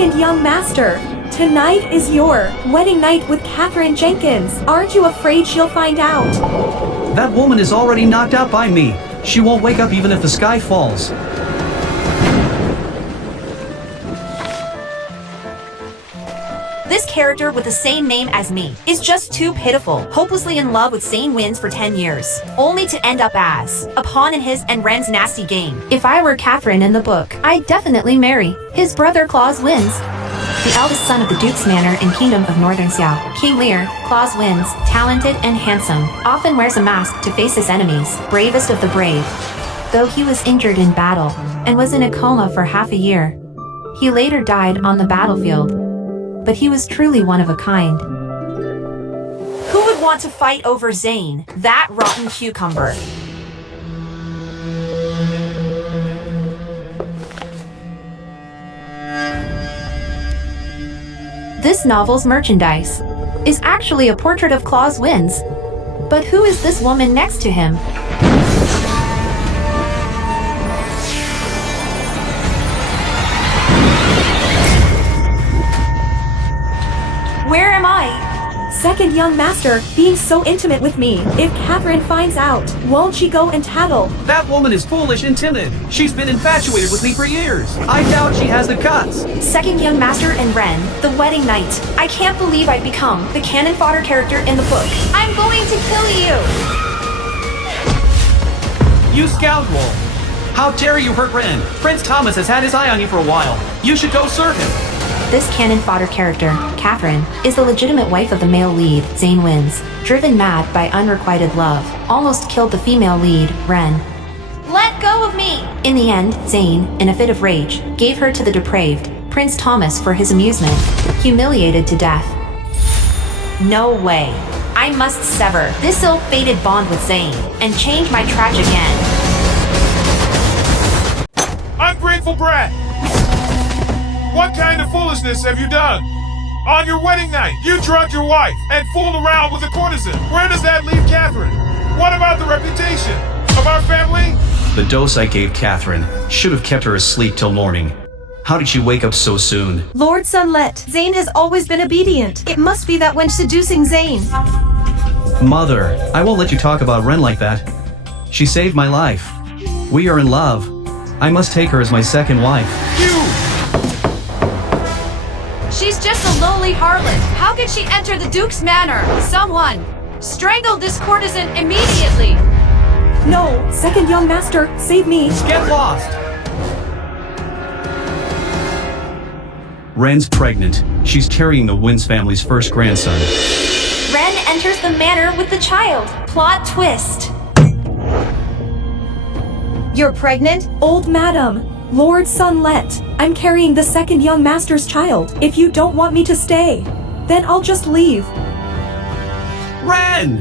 second young master. Tonight is your wedding night with Catherine Jenkins. Aren't you afraid she'll find out? That woman is already knocked out by me. She won't wake up even if the sky falls. This character with the same name as me is just too pitiful. Hopelessly in love with Zayn wins for 10 years, only to end up as a pawn in his and Ren's nasty game. If I were Catherine in the book, I'd definitely marry his brother. Claus wins. The eldest son of the Duke's Manor in Kingdom of Northern Xiao, King Lear, Claus wins, talented and handsome, often wears a mask to face his enemies, bravest of the brave. Though he was injured in battle and was in a coma for half a year, he later died on the battlefield. But he was truly one of a kind. Who would want to fight over Zayn, that rotten cucumber? This novel's merchandise is actually a portrait of Claus wins. But who is this woman next to him? Where am I? Second young master, being so intimate with me. If Catherine finds out, won't she go and tattle? That woman is foolish and timid. She's been infatuated with me for years. I doubt she has the guts. Second young master and Ren, the wedding night. I can't believe I'd become the cannon fodder character in the book. I'm going to kill you! You scoundrel! How dare you hurt Ren? Prince Thomas has had his eye on you for a while. You should go serve him. This cannon fodder character, Catherine, is the legitimate wife of the male lead, Zayn wins. Driven mad by unrequited love, almost killed the female lead, Ren. Let go of me! In the end, Zayn, in a fit of rage, gave her to the depraved Prince Thomas for his amusement, humiliated to death. No way. I must sever this ill-fated bond with Zayn and change my tragic end. Ungrateful brat! What kind of foolishness have you done? On your wedding night, you drugged your wife and fooled around with a courtesan. Where does that leave Catherine? What about the reputation of our family? The dose I gave Catherine should have kept her asleep till morning. How did she wake up so soon? Lord Sunlet, Zayn has always been obedient. It must be that when seducing Zayn. Mother, I won't let you talk about Ren like that. She saved my life. We are in love. I must take her as my second wife. She's just a lowly harlot. How could she enter the Duke's Manor? Someone strangle this courtesan immediately. No, second young master, save me. Get lost! Ren's pregnant. She's carrying the Wins family's first grandson. Ren enters the manor with the child. Plot twist. You're pregnant? Old madam. Lord Sunlet, I'm carrying the second young master's child. If you don't want me to stay, then I'll just leave. Ren!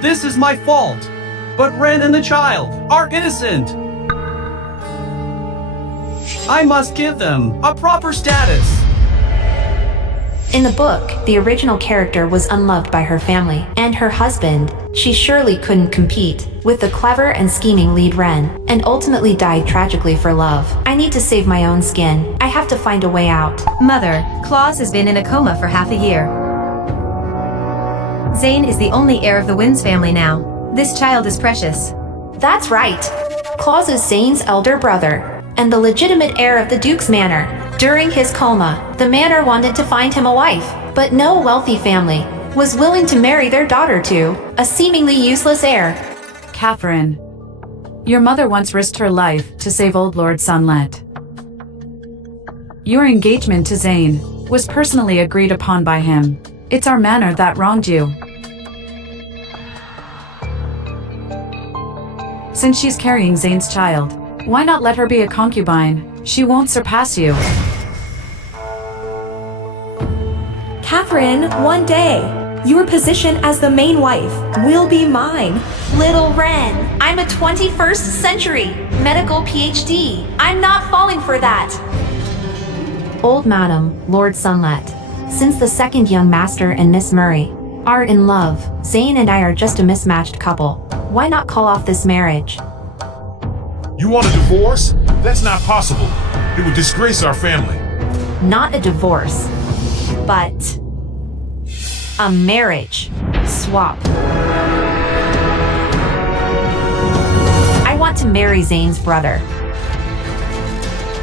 This is my fault. But Ren and the child are innocent. I must give them a proper status. In the book, the original character was unloved by her family and her husband. She surely couldn't compete with the clever and scheming lead Ren, and ultimately died tragically for love. I need to save my own skin. I have to find a way out. Mother, Claus has been in a coma for half a year. Zayn is the only heir of the Wins family now. This child is precious. That's right. Claus is Zayn's elder brother, and the legitimate heir of the Duke's Manor. During his coma, the manor wanted to find him a wife, but no wealthy family was willing to marry their daughter to a seemingly useless heir. Catherine, your mother once risked her life to save old Lord Sunlet. Your engagement to Zayn was personally agreed upon by him. It's our manor that wronged you. Since she's carrying Zayn's child, why not let her be a concubine? She won't surpass you. Catherine, one day, your position as the main wife will be mine. Little Ren, I'm a 21st century medical PhD. I'm not falling for that. Old Madam, Lord Sunlet, since the second young master and Miss Murray are in love, Zayn and I are just a mismatched couple. Why not call off this marriage? You want a divorce? That's not possible. It would disgrace our family. Not a divorce, but a marriage swap. I want to marry Zayn's brother.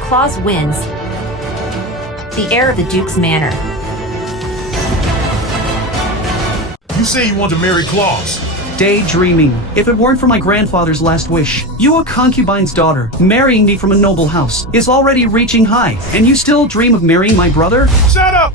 Claus wins. The heir of the Duke's manor. You say you want to marry Claus. Daydreaming. If it weren't for my grandfather's last wish, you a concubine's daughter, marrying me from a noble house, is already reaching high, and you still dream of marrying my brother? Shut up!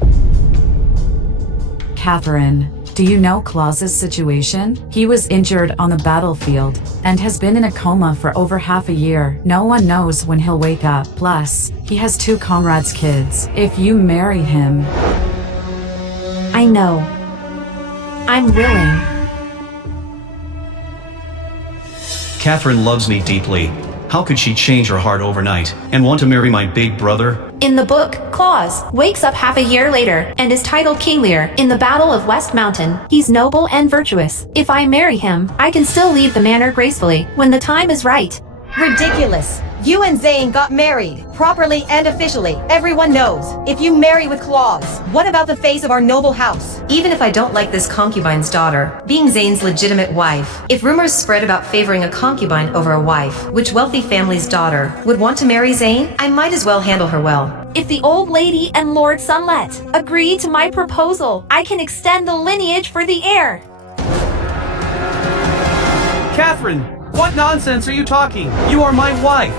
Catherine, do you know Claus's situation? He was injured on the battlefield and has been in a coma for over half a year. No one knows when he'll wake up. Plus, he has 2 comrades' kids. If you marry him... I know. I'm willing. Catherine loves me deeply. How could she change her heart overnight and want to marry my big brother? In the book, Claus wakes up half a year later and is titled King Lear in the Battle of West Mountain. He's noble and virtuous. If I marry him, I can still leave the manor gracefully when the time is right. Ridiculous. You and Zayn got married, properly and officially. Everyone knows. If you marry with Claus, what about the face of our noble house? Even if I don't like this concubine's daughter, being Zayn's legitimate wife, if rumors spread about favoring a concubine over a wife, which wealthy family's daughter would want to marry Zayn, I might as well handle her well. If the old lady and Lord Sunlet agree to my proposal, I can extend the lineage for the heir. Catherine, what nonsense are you talking? You are my wife.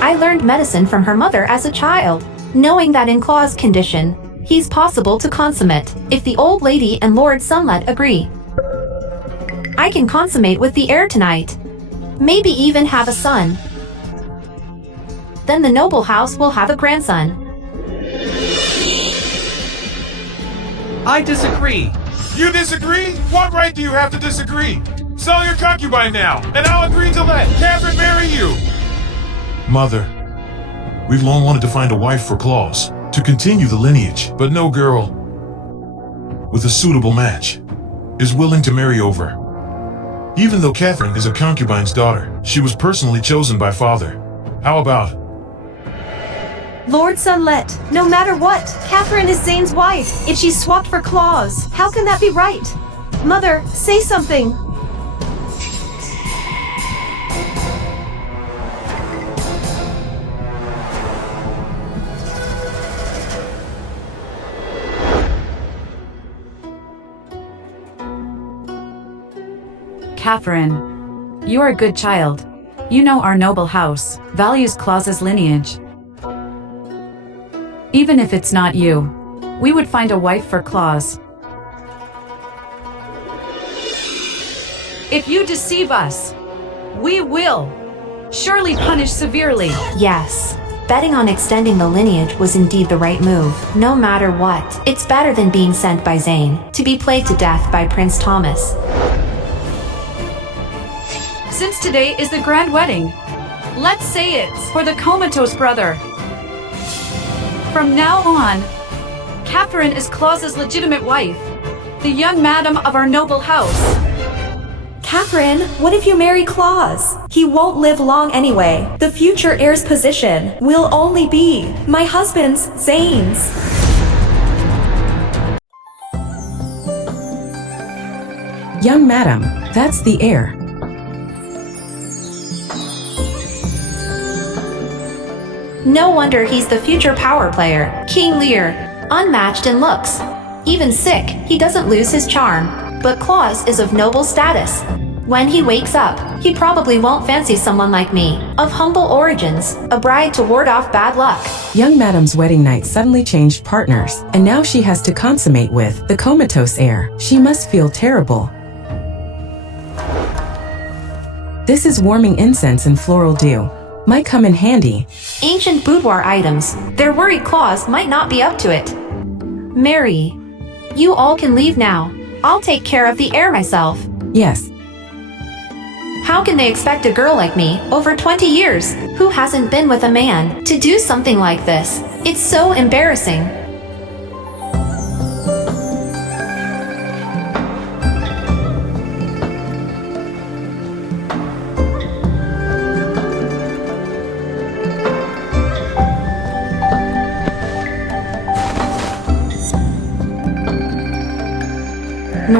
I learned medicine from her mother as a child, knowing that in Claus' condition, he's possible to consummate. If the old lady and Lord Sunlet agree, I can consummate with the heir tonight. Maybe even have a son. Then the noble house will have a grandson. I disagree. You disagree? What right do you have to disagree? Sell your concubine now, and I'll agree to let Catherine marry you. Mother, we've long wanted to find a wife for Claus, to continue the lineage, but no girl with a suitable match is willing to marry over. Even though Catherine is a concubine's daughter, she was personally chosen by father. How about? Lord Sunlet, no matter what, Catherine is Zayn's wife. If she's swapped for Claus, how can that be right? Mother, say something. Catherine, you are a good child. You know our noble house values Claus's lineage. Even if it's not you, we would find a wife for Claus. If you deceive us, we will surely punish severely. Yes, betting on extending the lineage was indeed the right move. No matter what, it's better than being sent by Zayn to be played to death by Prince Thomas. Since today is the grand wedding, let's say it's for the comatose brother. From now on, Catherine is Claus's legitimate wife, the young madam of our noble house. Catherine, what if you marry Claus? He won't live long anyway. The future heir's position will only be my husband's, Zayn's. Young madam, that's the heir. No wonder he's the future power player, King Lear. Unmatched in looks. Even sick, he doesn't lose his charm. But Claus is of noble status. When he wakes up, he probably won't fancy someone like me, of humble origins, a bride to ward off bad luck. Young madam's wedding night suddenly changed partners, and now she has to consummate with the comatose heir. She must feel terrible. This is warming incense and floral dew. Might come in handy. Ancient boudoir items. They're worried Claus might not be up to it. Mary, you all can leave now. I'll take care of the heir myself. Yes. How can they expect a girl like me, over 20 years, who hasn't been with a man, to do something like this? It's so embarrassing.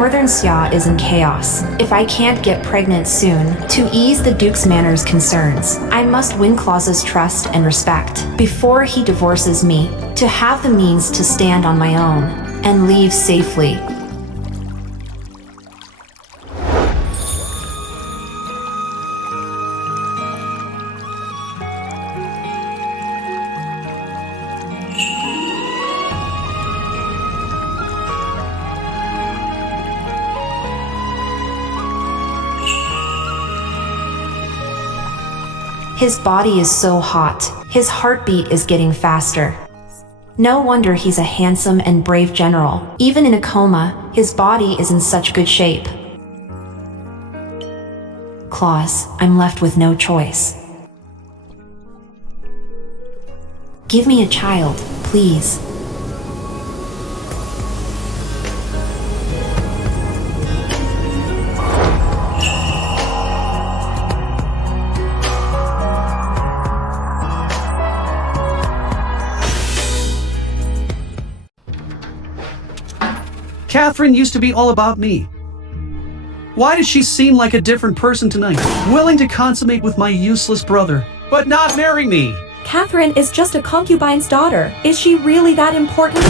Northern Xia is in chaos. If I can't get pregnant soon, to ease the Duke's Manor's concerns, I must win Claus's trust and respect before he divorces me, to have the means to stand on my own and leave safely. His body is so hot. His heartbeat is getting faster. No wonder he's a handsome and brave general. Even in a coma, his body is in such good shape. Claus, I'm left with no choice. Give me a child, please. Catherine used to be all about me. Why does she seem like a different person tonight? Willing to consummate with my useless brother, but not marry me. Catherine is just a concubine's daughter. Is she really that important?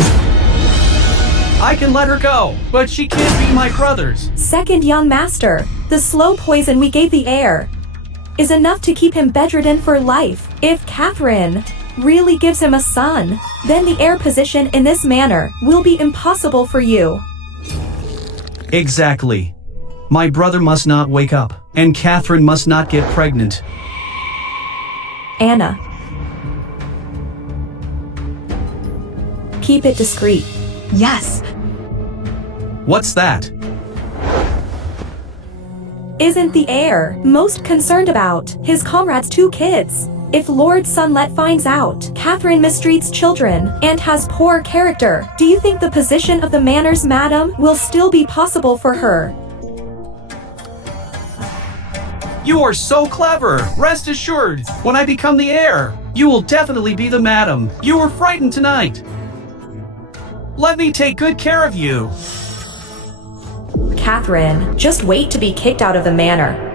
I can let her go, but she can't be my brother's. Second young master, the slow poison we gave the heir is enough to keep him bedridden for life. If Catherine really gives him a son, then the heir position in this manner will be impossible for you. Exactly. My brother must not wake up, and Catherine must not get pregnant. Anna. Keep it discreet. Yes. What's that? Isn't the heir most concerned about his comrade's 2 kids? If Lord Sunlet finds out Catherine mistreats children and has poor character, do you think the position of the manor's madam will still be possible for her? You are so clever! Rest assured, when I become the heir, you will definitely be the madam. You were frightened tonight. Let me take good care of you. Catherine, just wait to be kicked out of the manor.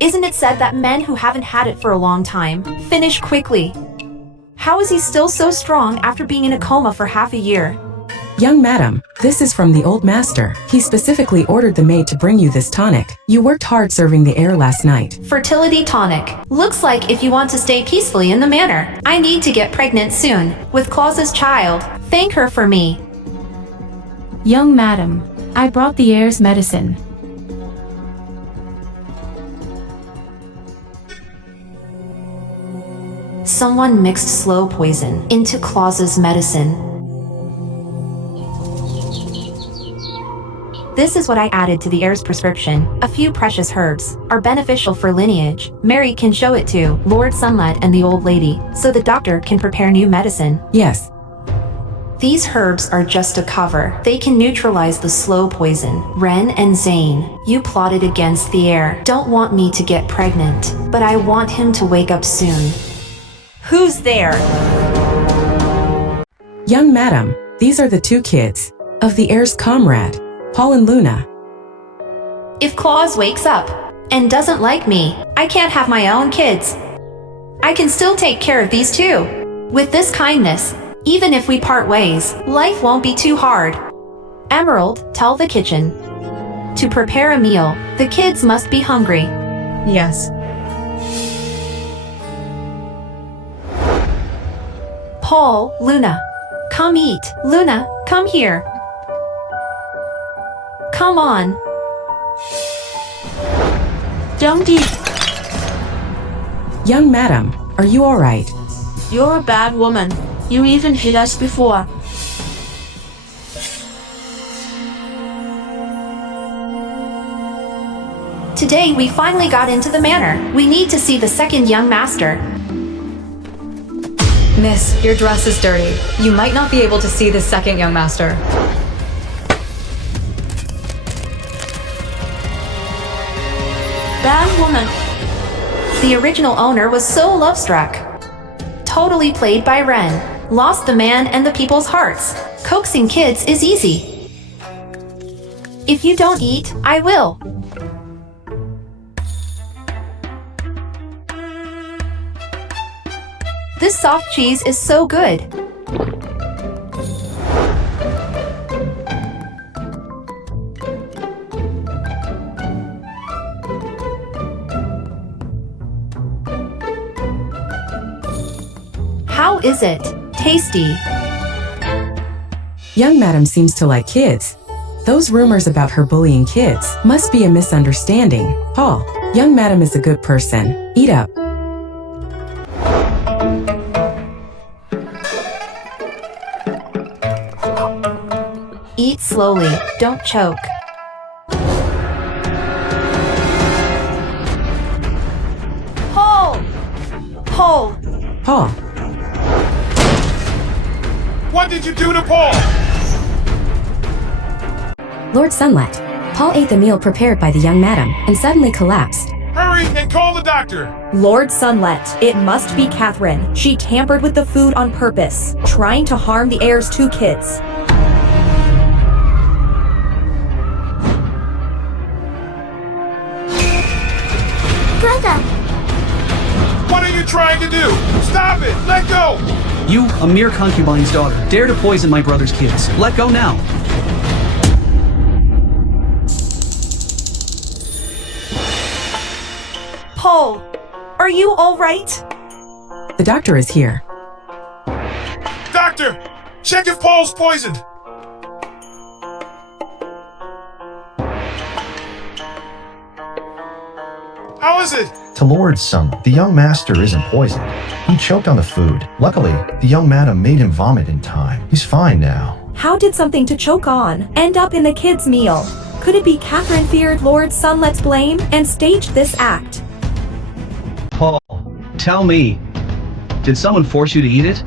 Isn't it said that men who haven't had it for a long time finish quickly? How is he still so strong after being in a coma for half a year? Young madam, this is from the old master. He specifically ordered the maid to bring you this tonic. You worked hard serving the heir last night. Fertility tonic. Looks like if you want to stay peacefully in the manor, I need to get pregnant soon with Claus's child. Thank her for me. Young madam, I brought the heir's medicine. Someone mixed slow poison into Claus's medicine. This is what I added to the heir's prescription. A few precious herbs are beneficial for lineage. Mary can show it to Lord Sunlet and the old lady, so the doctor can prepare new medicine. Yes. These herbs are just a cover. They can neutralize the slow poison. Ren and Zayn, you plotted against the heir. Don't want me to get pregnant, but I want him to wake up soon. Who's there? Young madam, these are the 2 kids of the heir's comrade, Paul and Luna. If Claus wakes up and doesn't like me, I can't have my own kids. I can still take care of these 2. With this kindness, even if we part ways, life won't be too hard. Emerald, tell the kitchen to prepare a meal. The kids must be hungry. Yes. Paul, Luna, come eat. Luna, come here. Come on. Don't eat. Young madam, are you alright? You're a bad woman. You even hit us before. Today we finally got into the manor. We need to see the second young master. Miss, your dress is dirty. You might not be able to see the second young master. Bad woman. The original owner was so love-struck. Totally played by Ren. Lost the man and the people's hearts. Coaxing kids is easy. If you don't eat, I will. This soft cheese is so good. How is it? Tasty. Young Madam seems to like kids. Those rumors about her bullying kids must be a misunderstanding. Paul, young Madam is a good person. Eat up. Eat slowly, don't choke. Paul! Paul! Paul, What did you do to Paul? Lord Sunlet. Paul ate the meal prepared by the young madam and suddenly collapsed. Hurry and call the doctor. Lord Sunlet, it must be Catherine. She tampered with the food on purpose, trying to harm the heir's 2 kids. Brother! What are you trying to do? Stop it! Let go! You, a mere concubine's daughter, dare to poison my brother's kids. Let go now. Paul, are you all right? the doctor is here. Doctor! Check if Paul's poisoned! How is it? To Lord's son, the young master isn't poisoned. He choked on the food. Luckily, the young madam made him vomit in time. He's fine now. How did something to choke on end up in the kids' meal? Could it be Catherine feared Lord Sunlet's blame and staged this act? Paul, tell me, did someone force you to eat it?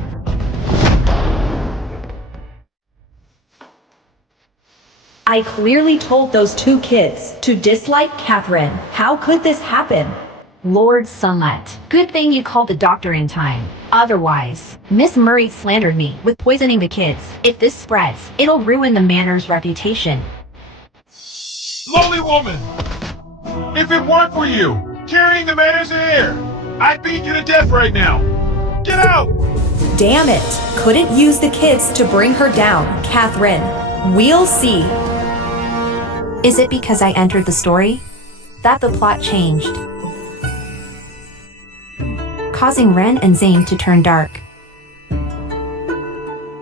I clearly told those 2 kids to dislike Catherine. How could this happen? Lord Sunlet. Good thing you called the doctor in time. Otherwise, Miss Murray slandered me with poisoning the kids. If this spreads, it'll ruin the manor's reputation. Lowly woman! If it weren't for you, carrying the manor's heir, I'd beat you to death right now. Get out! Damn it! Couldn't use the kids to bring her down, Catherine. We'll see. Is it because I entered the story that the plot changed, causing Ren and Zayn to turn dark?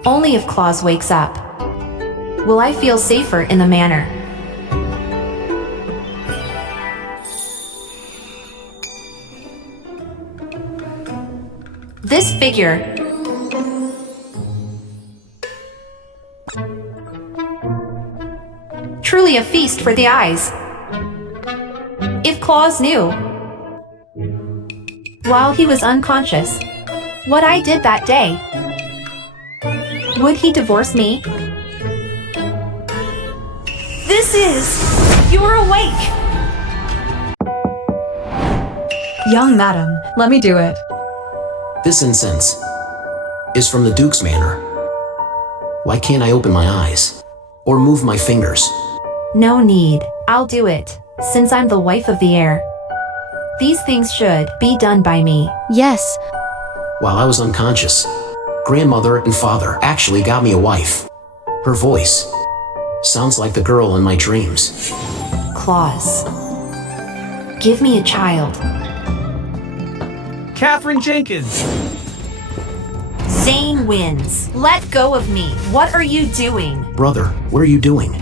Only if Claus wakes up will I feel safer in the manor. This figure truly a feast for the eyes. If Claus knew, while he was unconscious, what I did that day, would he divorce me? This is... You're awake! Young madam, let me do it. This incense is from the Duke's manor. Why can't I open my eyes or move my fingers? No need. I'll do it, since I'm the wife of the heir. These things should be done by me. Yes. While I was unconscious, grandmother and father actually got me a wife. Her voice sounds like the girl in my dreams. Claus, give me a child. Catherine Jenkins! Zayn wins. Let go of me. What are you doing? Brother, what are you doing?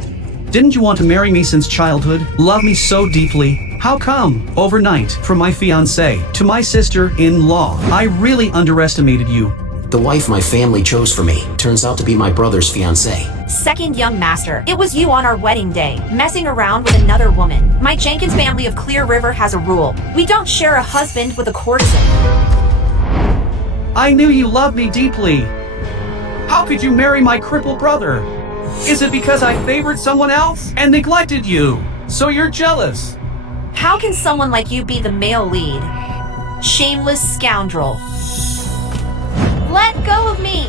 Didn't you want to marry me since childhood? Love me so deeply? How come, overnight, from my fiancé to my sister-in-law, I really underestimated you? The wife my family chose for me turns out to be my brother's fiancé. Second young master, it was you on our wedding day, messing around with another woman. My Jenkins family of Clear River has a rule. We don't share a husband with a courtesan. I knew you loved me deeply. How could you marry my crippled brother? Is it because I favored someone else and neglected you? So you're jealous? How can someone like you be the male lead? Shameless scoundrel. Let go of me!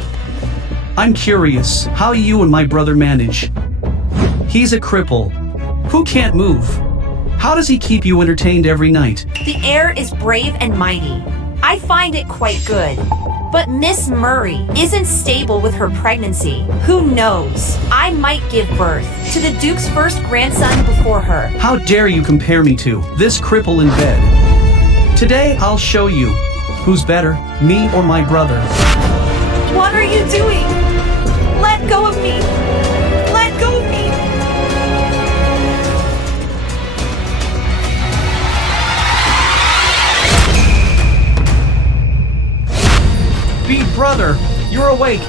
I'm curious how you and my brother manage. He's a cripple who can't move. How does he keep you entertained every night? The heir is brave and mighty. I find it quite good. But Miss Murray isn't stable with her pregnancy. Who knows? I might give birth to the Duke's first grandson before her. How dare you compare me to this cripple in bed? Today I'll show you who's better, me or my brother. What are you doing? Let go of me! Let go of me! Brother, you're awake.